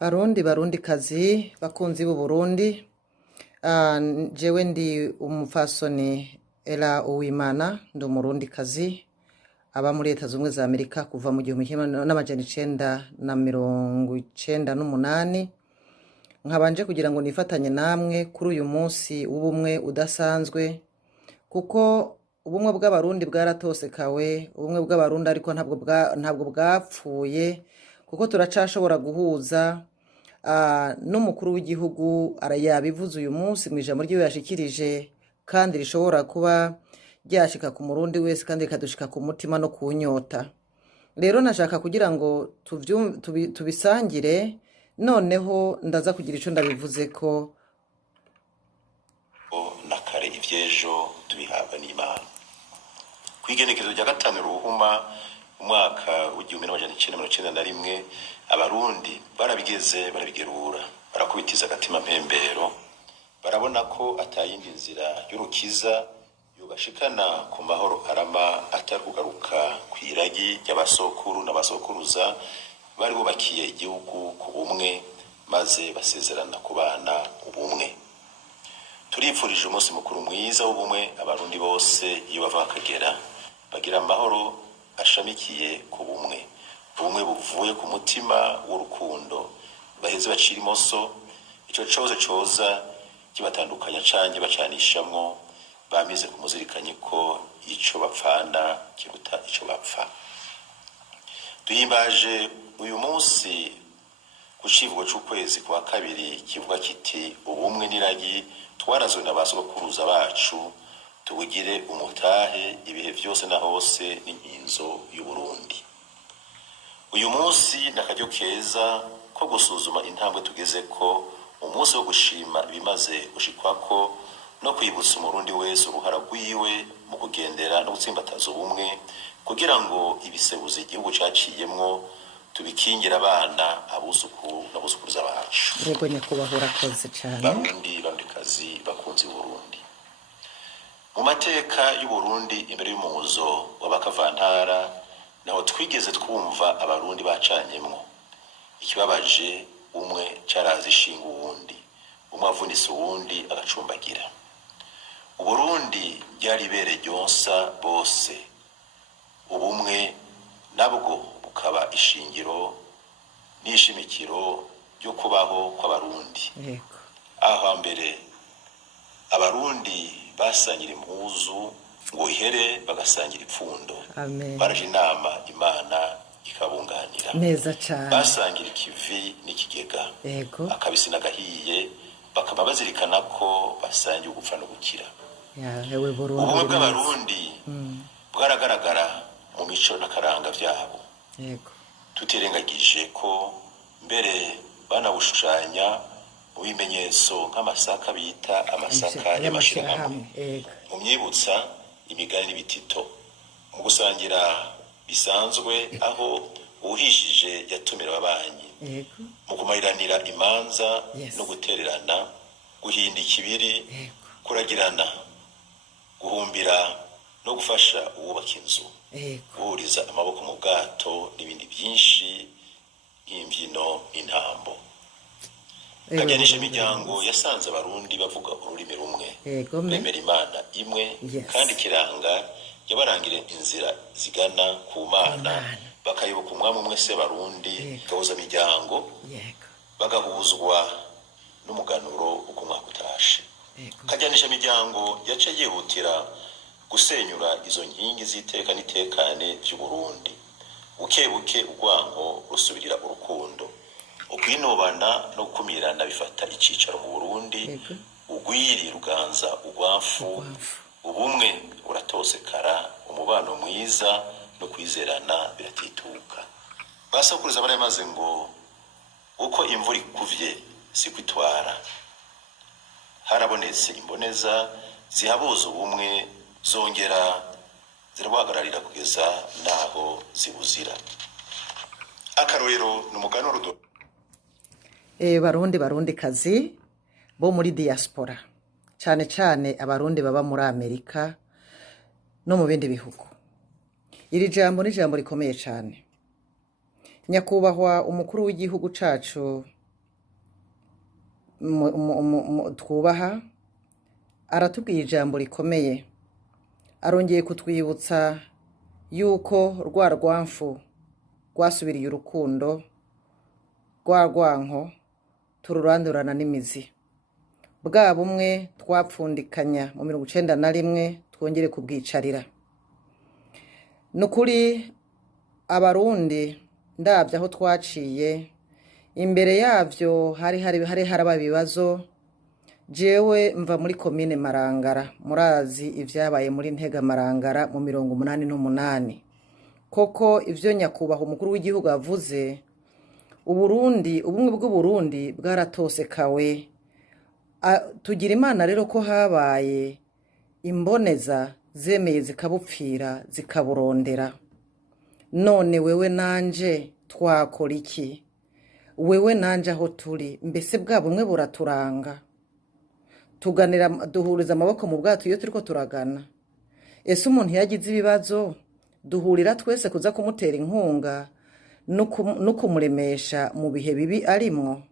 Barundi kazi bakunzi b'u Burundi, jewe ndi umupfasoni Ella Uwimana, ndi umurundi kazi aba muri Leta Zunze za Amerika kuva mu 1998. Nkabanje kugira ngo nifatanye namwe kuri uyu munsi w'ubumwe udasanzwe, kuko ubumwe bw'abarundi bwaratosekawe, ubumwe bw'abarundi ariko ntabwo bwapfuye, kuko turacashobora guhuza. N'umukuru w'igihugu arayabivuze uyu munsi mu ijambo ryiwe yashikirije, kandi rishobora kuba ryashika ku murundi wese kandi rikadushika ku mutima no ku nyota. Rero nashaka kugira ngo tubisangire, noneho ndaza kugira ico ndabivuze ko na kare ivyejo tubihabwa n'Imana. Kwigenekerezo rya gatanu Ruhuma umwaka w'1991 abarundi barabigeze barabigerura, barakubitiza agatima mpembero, barabona ko atayindi nzira y'urukiza yobashikana ku mahoro arama atari kugaruka kw'iragi ry'abasokuru n'abasokuruza bari bubakiye igihugu ku bumwe, maze basezerana kubana ubumwe. Turipfurije umunsi mukuru mwiza w'ubumwe abarundi bose iyo bava bakagera, bagira amahoro ashamikiye ku bumwe, ubumwe buvuye ku mutima w'urukundo, baheze bacira imoso ico coze coza kibatandukanya canke bacanishamwo, bamize kumuzirikanye ko ico bapfana kiruta ico bapfa. Duhimbaje uyu munsi ku civugo c'ukwezi kwa kabiri kivuga kiti ubumwe n'iragi twarazwe na basokuruza bacu, tubugire umutahe ibihe vyose na hose n'inkinzo y'Uburundi. Uyu munsi nakaryo keza ko gusuzuma intambwe tugeze ko, umunsi wo gushima ibimaze gushikwako no kwibutsa umurundi wese uruhara rwiwe mu kugendera no gutsimbataza ubumwe, kugira ngo ibisebuzi igihugu caciyemwo tubikingira abana, abuzukuru n'abuzukuruza bacu. Yego nyakubahwa, urakoze cyane. Barundikazi bakunzi b'Uburundi, mu mateka y'Uburundi imbere y'umuzo w'abakavantara naho twigeze twumva abarundi bacanyemwo. Ikibabaje umwe carazi ishinga uwundi, umwe avunitse uwundi agacumbagira. Uburundi ryari ibere ryonsa bose, ubumwe nabwo bukaba ishingiro n'ishimikiro ryo kubaho kw'abarundi. Yego. Aho hambere abarundi basangira impuzu ngo ihere bagasangira ipfundo. Amen. Baraje inama Imana ikabunganira. Neza cyane. Basangira ikivi n'ikigega. Yego. Akabisi nagahiye, bakaba bazirikana ko basangiye ugupfa no gukira. Yewe Burundi. Ubumwe bw'abarundi bwaragaragara mu mico n'akaranga vyabo. Yego. Tutirengagije ko mbere banabushushanya mu bimenyetso nk'amasaka bita amasaka y'amashirahamwe. Yego. Mu myibutsa imigani n'ibitito, mu gusangira bisanzwe aho uhishije yatumira ababanyi. Yego. Mu kumariranira imanza. Yes. No gutererana, guhinda ikibiri. Yego. Kuragirana, guhumbira no gufasha uwubaka inzu. Yego. Guhuriza amaboko mu bwato n'ibindi byinshi nk'imbyino n'intambo. Kajyanisha imiryango yasanze abarundi bavuga ururimi rumwe, Yego. bemera Imana imwe. Yes. Kandi kiranga yabarangire inzira zigana ku Mana, bakayoboka umwami umwe se barundi. Yego. Gahuza imiryango, Yego. bagahuzwa n'umuganuro uko umwaka utashe. Yego. Kajyanisha imiryango yace yihutira gusenyura izo nkingi z'iteka n'itekane by'Uburundi. Buke buke urwango rusubirira urukundo, ukwinubana no gukumirana bifata icicaro mu Burundi. Yego. Ugwiri ruganza ugwamfu, ubumwe uratosekara, umubano mwiza no kwizerana biratituka. Basokuruza baramaze ngo uko imvura ikuvye sikwitwara, harabonetse imboneza zihabuza ubumwe, zongera zirabahagararira kugeza naho zibuzira. Akarorero n'umugano rudo. Barundi kazi bo muri diaspora, cyane cyane abarundi baba muri Amerika no mu bindi bihugu. Iri jambo ni jambo rikomeye cyane. Nyakubahwa umukuru w'igihugu cacu twubaha aratubwiye ijambo rikomeye, arongeye kutwibutsa yuko rwa rwamfu rwasubiriye urukundo, rwa rwanko tururandurana n'imizi, bwa bumwe twapfundikanya mu 1991 twongere kubwicarira. Nukuri abarundi ndabye aho twaciye, imbere yavyo hari haraba ibibazo. Jewe mva muri komine Marangara, murazi ivyabaye muri Ntega Marangara mu 1988. Koko ivyo nyakubahwa umukuru w'igihugu avuze, Uburundi, ubumwe bw'Uburundi bwaratosekawe. Tugira Imana rero ko habaye imboneza zemeye zikabupfira zikaburondera. None wewe nanje twakora iki? Wewe nanje aho turi, mbese bwa bumwe buraturanga? Tuganira duhuriza amaboko mu bwato iyo turiko turagana? Ese umuntu yagize ibibazo duhurira twese kuza kumutera inkunga no kumuremesha mu bihe bibi arimwo?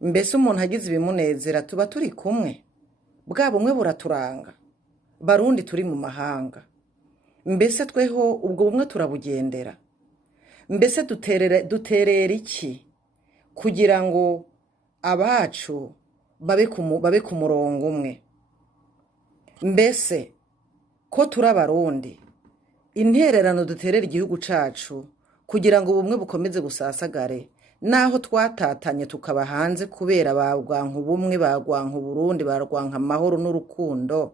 Mbese umuntu agize ibimunezera tuba turi kumwe? Bwa bumwe buraturanga Barundi turi mu mahanga? Mbese tweho ubwo bumwe turabugendera? Mbese duterera iki kugira ngo abacu babe ku murongo umwe? Mbese ko turi Abarundi, intererano duterera igihugu cacu kugira ngo ubumwe bukomeze busasagare, naho twatatanye tukaba hanze kubera bagwanka ubumwe, bagwanka Uburundi, bagwanka amahoro n'urukundo.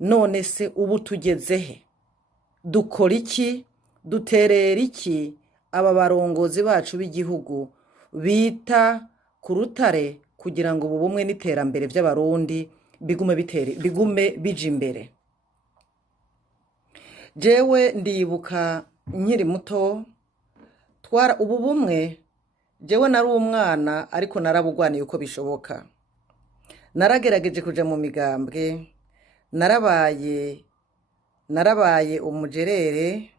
None se ubu tugezehe? Dukora iki? Duterera iki aba barongozi bacu b'igihugu bita ku rutare kugira ngo ubu bumwe n'iterambere by'Abarundi bigume bija imbere? Jewe ndibuka nkiri muto, ubu bumwe jewe nari umwana ariko narabugwaniye uko bishoboka. Naragerageje kuja mu migambwe, narabaye umujerere